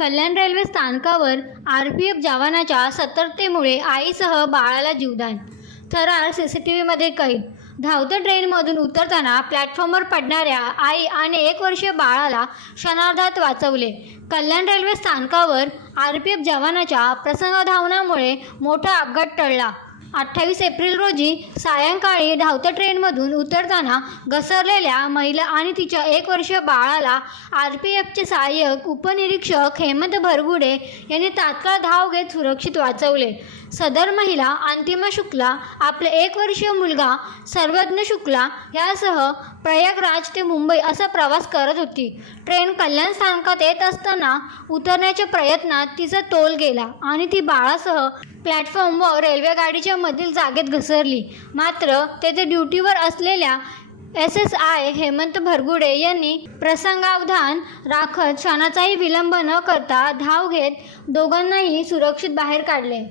कल्याण railway स्थानकावर RPF जवानाच्या सतर्कतेमुळे आईसह बाळाला जीवदान. थरार सीसीटीव्हीमध्ये कैद. धावत्या ट्रेनमधून उतरताना प्लॅटफॉर्मवर पडणाऱ्या आई आणि 1 वर्षीय बाळाला क्षणार्धात वाचवले. कल्याण रेल्वे स्थानकावर आरपीएफ जवानाच्या प्रसंगावधानामुळे मोठा अपघात टळला. 28 एप्रिल रोजी सायंकाळी धावत्या ट्रेनमधून उतरताना घसरलेल्या महिला आणि तिच्या 1 वर्षीय बाळाला आरपीएफचे सहाय्यक उपनिरीक्षक हेमंत भरगुडे यांनी तात्काळ धाव घेत सुरक्षित वाचवले. सदर महिला अंतिमा शुक्ला, आपले 1 वर्षीय मुलगा सर्वज्ञ शुक्ला यासह प्रयागराज ते मुंबई असा प्रवास करत होती. ट्रेन कल्याण स्थानकात येत असताना उतरण्याच्या प्रयत्नात तिचा तोल गेला आणि ती बाळासह प्लॅटफॉर्म व रेल्वे गाडीच्या मधील जागेत घसरली. मात्र तेथे ड्युटीवर असलेल्या SSI हेमंत भरगुडे यांनी प्रसंगावधान राखत क्षणाचाही विलंब न करता धाव घेत दोघांनाही सुरक्षित बाहेर काढले.